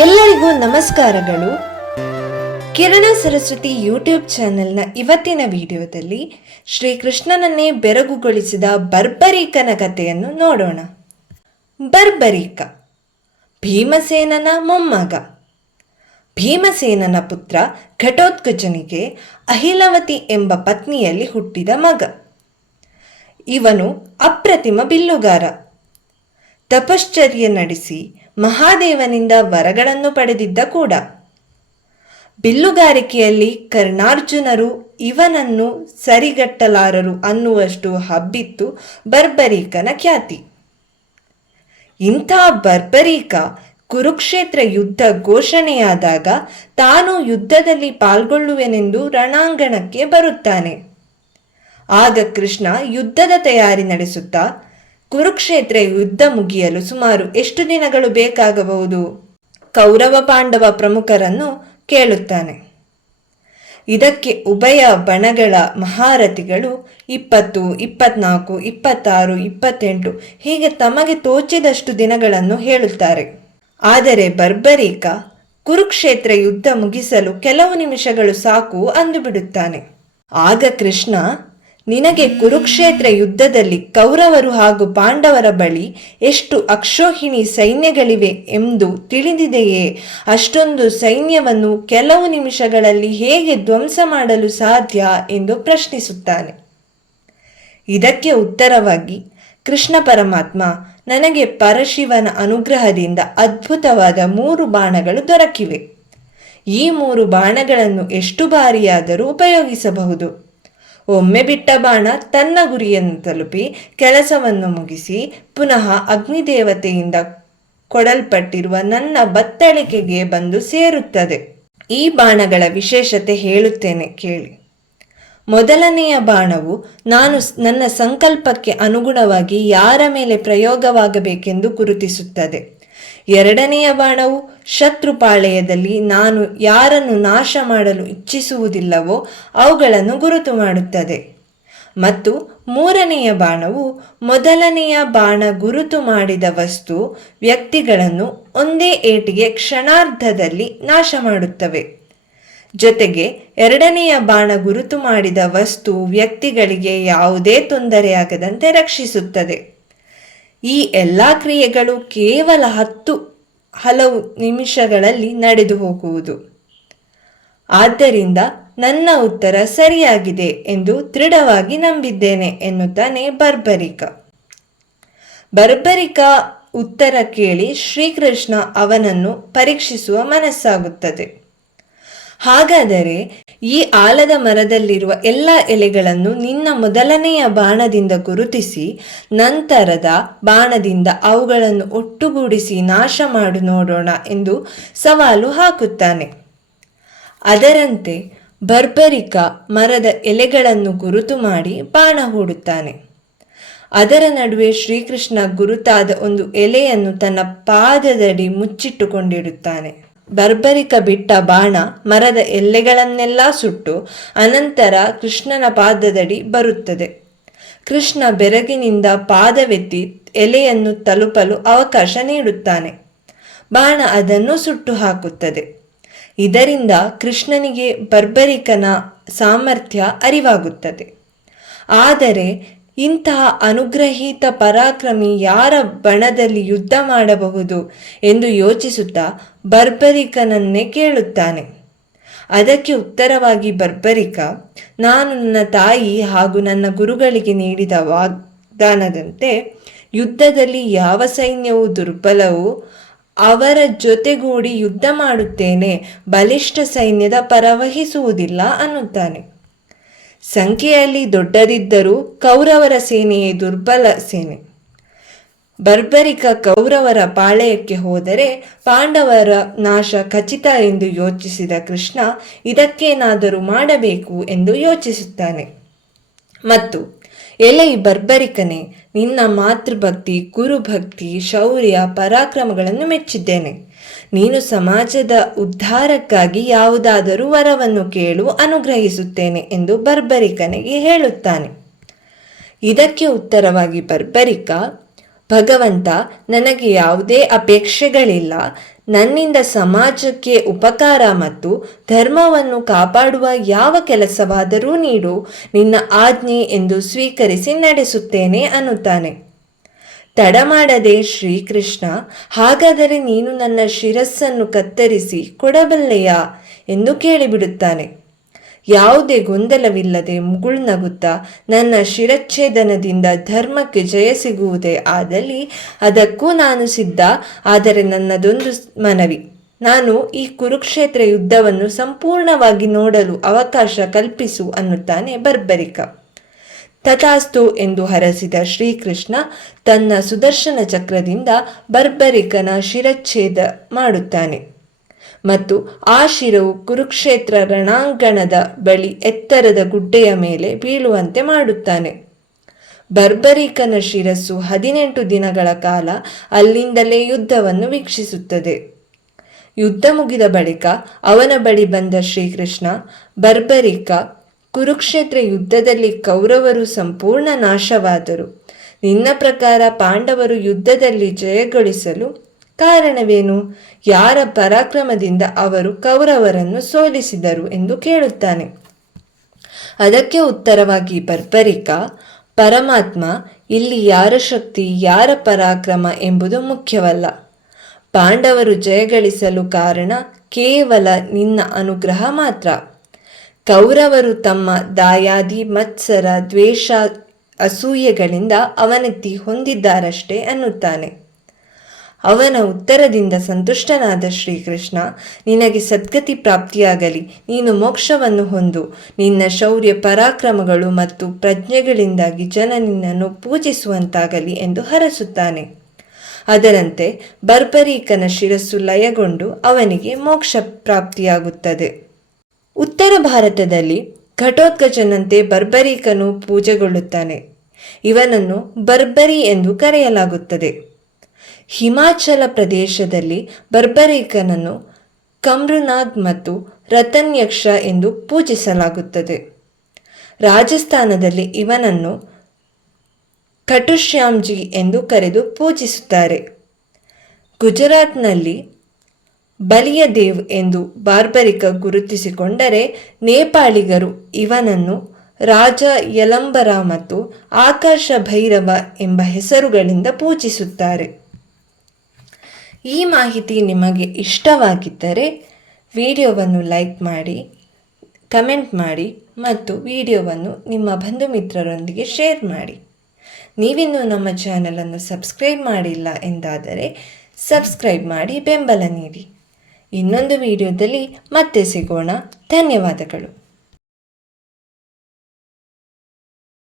ಎಲ್ಲರಿಗೂ ನಮಸ್ಕಾರಗಳು. ಕಿರಣ ಸರಸ್ವತಿ ಯೂಟ್ಯೂಬ್ ಚಾನೆಲ್ನ ಇವತ್ತಿನ ವಿಡಿಯೋದಲ್ಲಿ ಶ್ರೀಕೃಷ್ಣನನ್ನೇ ಬೆರಗುಗೊಳಿಸಿದ ಬರ್ಬರೀಕನ ಕಥೆಯನ್ನು ನೋಡೋಣ. ಬರ್ಬರೀಕ ಭೀಮಸೇನನ ಮೊಮ್ಮಗ. ಭೀಮಸೇನನ ಪುತ್ರ ಘಟೋತ್ಕಚನಿಗೆ ಅಹಿಲವತಿ ಎಂಬ ಪತ್ನಿಯಲ್ಲಿ ಹುಟ್ಟಿದ ಮಗ. ಇವನು ಅಪ್ರತಿಮ ಬಿಲ್ಲುಗಾರ. ತಪಶ್ಚರ್ಯ ನಡೆಸಿ ಮಹಾದೇವನಿಂದ ವರಗಳನ್ನು ಪಡೆದಿದ್ದ ಕೂಡ. ಬಿಲ್ಲುಗಾರಿಕೆಯಲ್ಲಿ ಕರ್ಣಾರ್ಜುನರು ಇವನನ್ನು ಸರಿಗಟ್ಟಲಾರರು ಅನ್ನುವಷ್ಟು ಹಬ್ಬಿತ್ತು ಬರ್ಬರೀಕನ ಖ್ಯಾತಿ. ಇಂಥ ಬರ್ಬರೀಕ ಕುರುಕ್ಷೇತ್ರ ಯುದ್ಧ ಘೋಷಣೆಯಾದಾಗ ತಾನು ಯುದ್ಧದಲ್ಲಿ ಪಾಲ್ಗೊಳ್ಳುವೆನೆಂದು ರಣಾಂಗಣಕ್ಕೆ ಬರುತ್ತಾನೆ. ಆಗ ಕೃಷ್ಣ ಯುದ್ಧದ ತಯಾರಿ ನಡೆಸುತ್ತಾ ಕುರುಕ್ಷೇತ್ರ ಯುದ್ಧ ಮುಗಿಯಲು ಸುಮಾರು ಎಷ್ಟು ದಿನಗಳು ಬೇಕಾಗಬಹುದು? ಕೌರವ ಪಾಂಡವ ಪ್ರಮುಖರನ್ನು ಕೇಳುತ್ತಾನೆ. ಇದಕ್ಕೆ ಉಭಯ ಬಣಗಳ ಮಹಾರಥಿಗಳು 20, 24, 26, 28 ಹೀಗೆ ತಮಗೆ ತೋಚಿದಷ್ಟು ದಿನಗಳನ್ನು ಹೇಳುತ್ತಾರೆ. ಆದರೆ ಬರ್ಬರೀಕ ಕುರುಕ್ಷೇತ್ರ ಯುದ್ಧ ಮುಗಿಸಲು ಕೆಲವು ನಿಮಿಷಗಳು ಸಾಕು ಅಂದುಬಿಡುತ್ತಾನೆ. ಆಗ ಕೃಷ್ಣ, ನಿನಗೆ ಕುರುಕ್ಷೇತ್ರ ಯುದ್ಧದಲ್ಲಿ ಕೌರವರು ಹಾಗೂ ಪಾಂಡವರ ಬಳಿ ಎಷ್ಟು ಅಕ್ಷೋಹಿಣಿ ಸೈನ್ಯಗಳಿವೆ ಎಂದು ತಿಳಿದಿದೆಯೇ? ಅಷ್ಟೊಂದು ಸೈನ್ಯವನ್ನು ಕೆಲವು ನಿಮಿಷಗಳಲ್ಲಿ ಹೇಗೆ ಧ್ವಂಸ ಮಾಡಲು ಸಾಧ್ಯ ಎಂದು ಪ್ರಶ್ನಿಸುತ್ತಾನೆ. ಇದಕ್ಕೆ ಉತ್ತರವಾಗಿ ಕೃಷ್ಣ ಪರಮಾತ್ಮ, ನನಗೆ ಪರಶಿವನ ಅನುಗ್ರಹದಿಂದ ಅದ್ಭುತವಾದ 3 ಬಾಣಗಳು ದೊರಕಿವೆ. ಈ 3 ಬಾಣಗಳನ್ನು ಎಷ್ಟು ಬಾರಿಯಾದರೂ ಉಪಯೋಗಿಸಬಹುದು. ಒಮ್ಮೆ ಬಿಟ್ಟ ಬಾಣ ತನ್ನ ಗುರಿಯನ್ನು ತಲುಪಿ ಕೆಲಸವನ್ನು ಮುಗಿಸಿ ಪುನಃ ಅಗ್ನಿದೇವತೆಯಿಂದ ಕೊಡಲ್ಪಟ್ಟಿರುವ ನನ್ನ ಬತ್ತಳಿಕೆಗೆ ಬಂದು ಸೇರುತ್ತದೆ. ಈ ಬಾಣಗಳ ವಿಶೇಷತೆ ಹೇಳುತ್ತೇನೆ ಕೇಳಿ. ಮೊದಲನೆಯ ಬಾಣವು ನನ್ನ ಸಂಕಲ್ಪಕ್ಕೆ ಅನುಗುಣವಾಗಿ ಯಾರ ಮೇಲೆ ಪ್ರಯೋಗವಾಗಬೇಕೆಂದು ಗುರುತಿಸುತ್ತದೆ. ಎರಡನೆಯ ಬಾಣವು ಶತ್ರುಪಾಳೆಯದಲ್ಲಿ ನಾನು ಯಾರನ್ನು ನಾಶ ಮಾಡಲು ಇಚ್ಛಿಸುವುದಿಲ್ಲವೋ ಅವುಗಳನ್ನು ಗುರುತು ಮಾಡುತ್ತದೆ. ಮತ್ತು ಮೂರನೆಯ ಬಾಣವು ಮೊದಲನೆಯ ಬಾಣ ಗುರುತು ಮಾಡಿದ ವಸ್ತು, ವ್ಯಕ್ತಿಗಳನ್ನು ಒಂದೇ ಏಟಿಗೆ ಕ್ಷಣಾರ್ಧದಲ್ಲಿ ನಾಶ ಮಾಡುತ್ತವೆ. ಜೊತೆಗೆ ಎರಡನೆಯ ಬಾಣ ಗುರುತು ಮಾಡಿದ ವಸ್ತು, ವ್ಯಕ್ತಿಗಳಿಗೆ ಯಾವುದೇ ತೊಂದರೆಯಾಗದಂತೆ ರಕ್ಷಿಸುತ್ತದೆ. ಈ ಎಲ್ಲ ಕ್ರಿಯೆಗಳು ಕೇವಲ ಹಲವು ನಿಮಿಷಗಳಲ್ಲಿ ನಡೆದು ಹೋಗುವುದು. ಆದ್ದರಿಂದ ನನ್ನ ಉತ್ತರ ಸರಿಯಾಗಿದೆ ಎಂದು ದೃಢವಾಗಿ ನಂಬಿದ್ದೇನೆ ಎನ್ನುತ್ತಾನೆ ಬರ್ಬರೀಕ. ಬರ್ಬರೀಕ ಉತ್ತರ ಕೇಳಿ ಶ್ರೀಕೃಷ್ಣ ಅವನನ್ನು ಪರೀಕ್ಷಿಸುವ ಮನಸ್ಸಾಗುತ್ತದೆ. ಹಾಗಾದರೆ ಈ ಆಲದ ಮರದಲ್ಲಿರುವ ಎಲ್ಲ ಎಲೆಗಳನ್ನು ನಿನ್ನ ಮೊದಲನೆಯ ಬಾಣದಿಂದ ಗುರುತಿಸಿ ನಂತರದ ಬಾಣದಿಂದ ಅವುಗಳನ್ನು ಒಟ್ಟುಗೂಡಿಸಿ ನಾಶ ಮಾಡು ನೋಡೋಣ ಎಂದು ಸವಾಲು ಹಾಕುತ್ತಾನೆ. ಅದರಂತೆ ಬರ್ಬರೀಕ ಮರದ ಎಲೆಗಳನ್ನು ಗುರುತು ಮಾಡಿ ಬಾಣ ಹೂಡುತ್ತಾನೆ. ಅದರ ನಡುವೆ ಶ್ರೀಕೃಷ್ಣ ಗುರುತಾದ ಒಂದು ಎಲೆಯನ್ನು ತನ್ನ ಪಾದದಡಿ ಮುಚ್ಚಿಟ್ಟುಕೊಂಡಿರುತ್ತಾನೆ. ಬರ್ಬರೀಕ ಬಿಟ್ಟ ಬಾಣ ಮರದ ಎಲೆಗಳನ್ನೆಲ್ಲ ಸುಟ್ಟು ಅನಂತರ ಕೃಷ್ಣನ ಪಾದದಡಿ ಬರುತ್ತದೆ. ಕೃಷ್ಣ ಬೆರಗಿನಿಂದ ಪಾದವೆತ್ತಿ ಎಲೆಯನ್ನು ತಲುಪಲು ಅವಕಾಶ ನೀಡುತ್ತಾನೆ. ಬಾಣ ಅದನ್ನು ಸುಟ್ಟು ಹಾಕುತ್ತದೆ. ಇದರಿಂದ ಕೃಷ್ಣನಿಗೆ ಬರ್ಬರೀಕನ ಸಾಮರ್ಥ್ಯ ಅರಿವಾಗುತ್ತದೆ. ಆದರೆ ಇಂತಹ ಅನುಗ್ರಹೀತ ಪರಾಕ್ರಮಿ ಯಾರ ಬಣದಲ್ಲಿ ಯುದ್ಧ ಮಾಡಬಹುದು ಎಂದು ಯೋಚಿಸುತ್ತಾ ಬರ್ಬರೀಕನನ್ನೇ ಕೇಳುತ್ತಾನೆ. ಅದಕ್ಕೆ ಉತ್ತರವಾಗಿ ಬರ್ಬರೀಕ, ನಾನು ನನ್ನ ತಾಯಿ ಹಾಗೂ ನನ್ನ ಗುರುಗಳಿಗೆ ನೀಡಿದ ವಾಗ್ದಾನದಂತೆ ಯುದ್ಧದಲ್ಲಿ ಯಾವ ಸೈನ್ಯವು ದುರ್ಬಲವೋ ಅವರ ಜೊತೆಗೂಡಿ ಯುದ್ಧ ಮಾಡುತ್ತೇನೆ, ಬಲಿಷ್ಠ ಸೈನ್ಯದ ಪರವಹಿಸುವುದಿಲ್ಲ ಅನ್ನುತ್ತಾನೆ. ಸಂಖ್ಯೆಯಲ್ಲಿ ದೊಡ್ಡದಿದ್ದರೂ ಕೌರವರ ಸೇನೆಯೇ ದುರ್ಬಲ ಸೇನೆ. ಬರ್ಬರೀಕ ಕೌರವರ ಪಾಳೆಯಕ್ಕೆ ಹೋದರೆ ಪಾಂಡವರ ನಾಶ ಖಚಿತ ಎಂದು ಯೋಚಿಸಿದ ಕೃಷ್ಣ ಇದಕ್ಕೇನಾದರೂ ಮಾಡಬೇಕು ಎಂದು ಯೋಚಿಸುತ್ತಾನೆ. ಮತ್ತು ಎಲೈ ಬರ್ಬರಿಕನೇ, ನಿನ್ನ ಮಾತೃಭಕ್ತಿ, ಗುರುಭಕ್ತಿ, ಶೌರ್ಯ, ಪರಾಕ್ರಮಗಳನ್ನು ಮೆಚ್ಚಿದ್ದೇನೆ. ನೀನು ಸಮಾಜದ ಉದ್ಧಾರಕ್ಕಾಗಿ ಯಾವುದಾದರೂ ವರವನ್ನು ಕೇಳು, ಅನುಗ್ರಹಿಸುತ್ತೇನೆ ಎಂದು ಬರ್ಬರಿಕನಿಗೆ ಹೇಳುತ್ತಾನೆ. ಇದಕ್ಕೆ ಉತ್ತರವಾಗಿ ಬರ್ಬರಿಕ, ಭಗವಂತ, ನನಗೆ ಯಾವುದೇ ಅಪೇಕ್ಷೆಗಳಿಲ್ಲ. ನನ್ನಿಂದ ಸಮಾಜಕ್ಕೆ ಉಪಕಾರ ಮತ್ತು ಧರ್ಮವನ್ನು ಕಾಪಾಡುವ ಯಾವ ಕೆಲಸವಾದರೂ ನೀಡು, ನಿನ್ನ ಆಜ್ಞೆ ಎಂದು ಸ್ವೀಕರಿಸಿ ನಡೆಸುತ್ತೇನೆ ಅನ್ನುತ್ತಾನೆ. ತಡ ಮಾಡದೆ ಶ್ರೀಕೃಷ್ಣ, ಹಾಗಾದರೆ ನೀನು ನನ್ನ ಶಿರಸ್ಸನ್ನು ಕತ್ತರಿಸಿ ಕೊಡಬಲ್ಲೆಯಾ ಎಂದು ಕೇಳಿಬಿಡುತ್ತಾನೆ. ಯಾವುದೇ ಗೊಂದಲವಿಲ್ಲದೆ ಮುಗುಳ್ನಗುತ್ತಾ, ನನ್ನ ಶಿರಚ್ಛೇದನದಿಂದ ಧರ್ಮಕ್ಕೆ ಜಯ ಸಿಗುವುದೇ ಆದಲ್ಲಿ ಅದಕ್ಕೂ ನಾನು ಸಿದ್ಧ. ಆದರೆ ನನ್ನದೊಂದು ಮನವಿ, ನಾನು ಈ ಕುರುಕ್ಷೇತ್ರ ಯುದ್ಧವನ್ನು ಸಂಪೂರ್ಣವಾಗಿ ನೋಡಲು ಅವಕಾಶ ಕಲ್ಪಿಸು ಅನ್ನುತ್ತಾನೆ ಬರ್ಬರಿಕ. ತಥಾಸ್ತು ಎಂದು ಹರಸಿದ ಶ್ರೀಕೃಷ್ಣ ತನ್ನ ಸುದರ್ಶನ ಚಕ್ರದಿಂದ ಬರ್ಬರಿಕನ ಶಿರಚ್ಛೇದ ಮಾಡುತ್ತಾನೆ ಮತ್ತು ಆ ಶಿರವು ಕುರುಕ್ಷೇತ್ರ ರಣಾಂಗಣದ ಬಳಿ ಎತ್ತರದ ಗುಡ್ಡೆಯ ಮೇಲೆ ಬೀಳುವಂತೆ ಮಾಡುತ್ತಾನೆ. ಬರ್ಬರಿಕನ ಶಿರಸ್ಸು 18 ದಿನಗಳ ಕಾಲ ಅಲ್ಲಿಂದಲೇ ಯುದ್ಧವನ್ನು ವೀಕ್ಷಿಸುತ್ತದೆ. ಯುದ್ಧ ಮುಗಿದ ಬಳಿಕ ಅವನ ಬಳಿ ಬಂದ ಶ್ರೀಕೃಷ್ಣ, ಬರ್ಬರಿಕ, ಕುರುಕ್ಷೇತ್ರ ಯುದ್ಧದಲ್ಲಿ ಕೌರವರು ಸಂಪೂರ್ಣ ನಾಶವಾದರು. ನಿನ್ನ ಪ್ರಕಾರ ಪಾಂಡವರು ಯುದ್ಧದಲ್ಲಿ ಜಯಗಳಿಸಲು ಕಾರಣವೇನು? ಯಾರ ಪರಾಕ್ರಮದಿಂದ ಅವರು ಕೌರವರನ್ನು ಸೋಲಿಸಿದರು ಎಂದು ಕೇಳುತ್ತಾನೆ. ಅದಕ್ಕೆ ಉತ್ತರವಾಗಿ ಬರ್ಬರಿಕ, ಪರಮಾತ್ಮ, ಇಲ್ಲಿ ಯಾರ ಶಕ್ತಿ, ಯಾರ ಪರಾಕ್ರಮ ಎಂಬುದು ಮುಖ್ಯವಲ್ಲ. ಪಾಂಡವರು ಜಯಗಳಿಸಲು ಕಾರಣ ಕೇವಲ ನಿನ್ನ ಅನುಗ್ರಹ ಮಾತ್ರ. ಕೌರವರು ತಮ್ಮ ದಾಯಾದಿ, ಮತ್ಸರ, ದ್ವೇಷ, ಅಸೂಯೆಗಳಿಂದ ಅವನತಿ ಹೊಂದಿದ್ದಾರಷ್ಟೇ ಅನ್ನುತ್ತಾನೆ. ಅವನ ಉತ್ತರದಿಂದ ಸಂತುಷ್ಟನಾದ ಶ್ರೀಕೃಷ್ಣ, ನಿನಗೆ ಸದ್ಗತಿ ಪ್ರಾಪ್ತಿಯಾಗಲಿ, ನೀನು ಮೋಕ್ಷವನ್ನು ಹೊಂದು, ನಿನ್ನ ಶೌರ್ಯ ಪರಾಕ್ರಮಗಳು ಮತ್ತು ಪ್ರಜ್ಞೆಗಳಿಂದಾಗಿ ಜನ ನಿನ್ನನ್ನು ಪೂಜಿಸುವಂತಾಗಲಿ ಎಂದು ಹರಸುತ್ತಾನೆ. ಅದರಂತೆ ಬರ್ಬರೀಕನ ಶಿರಸ್ಸು ಲಯಗೊಂಡು ಅವನಿಗೆ ಮೋಕ್ಷ ಪ್ರಾಪ್ತಿಯಾಗುತ್ತದೆ. ಉತ್ತರ ಭಾರತದಲ್ಲಿ ಘಟೋತ್ಕಚನಂತೆ ಬರ್ಬರೀಕನು ಪೂಜೆಗೊಳ್ಳುತ್ತಾನೆ. ಇವನನ್ನು ಬರ್ಬರಿ ಎಂದು ಕರೆಯಲಾಗುತ್ತದೆ. ಹಿಮಾಚಲ ಪ್ರದೇಶದಲ್ಲಿ ಬರ್ಬರೀಕನನ್ನು ಕಮ್ರುನಾಗ್ ಮತ್ತು ರತನ್ ಯಕ್ಷ ಎಂದು ಪೂಜಿಸಲಾಗುತ್ತದೆ. ರಾಜಸ್ಥಾನದಲ್ಲಿ ಇವನನ್ನು ಖಟುಶ್ಯಾಮ್ಜಿ ಎಂದು ಕರೆದು ಪೂಜಿಸುತ್ತಾರೆ. ಗುಜರಾತ್ನಲ್ಲಿ ಬಲಿಯ ದೇವ್ ಎಂದು ಬಾರ್ಬರಿಕ ಗುರುತಿಸಿಕೊಂಡರೆ, ನೇಪಾಳಿಗರು ಇವನನ್ನು ರಾಜ ಯಲಂಬರ ಮತ್ತು ಆಕಾಶ ಭೈರವ ಎಂಬ ಹೆಸರುಗಳಿಂದ ಪೂಜಿಸುತ್ತಾರೆ. ಈ ಮಾಹಿತಿ ನಿಮಗೆ ಇಷ್ಟವಾಗಿದ್ದರೆ ವಿಡಿಯೋವನ್ನು ಲೈಕ್ ಮಾಡಿ, ಕಮೆಂಟ್ ಮಾಡಿ ಮತ್ತು ವಿಡಿಯೋವನ್ನು ನಿಮ್ಮ ಬಂಧು ಮಿತ್ರರೊಂದಿಗೆ ಶೇರ್ ಮಾಡಿ. ನೀವಿನ್ನೂ ನಮ್ಮ ಚಾನಲನ್ನು ಸಬ್ಸ್ಕ್ರೈಬ್ ಮಾಡಿಲ್ಲ ಎಂದಾದರೆ ಸಬ್ಸ್ಕ್ರೈಬ್ ಮಾಡಿ ಬೆಂಬಲ ನೀಡಿ. ಇನ್ನೊಂದು ವಿಡಿಯೋದಲ್ಲಿ ಮತ್ತೆ ಸಿಗೋಣ. ಧನ್ಯವಾದಗಳು.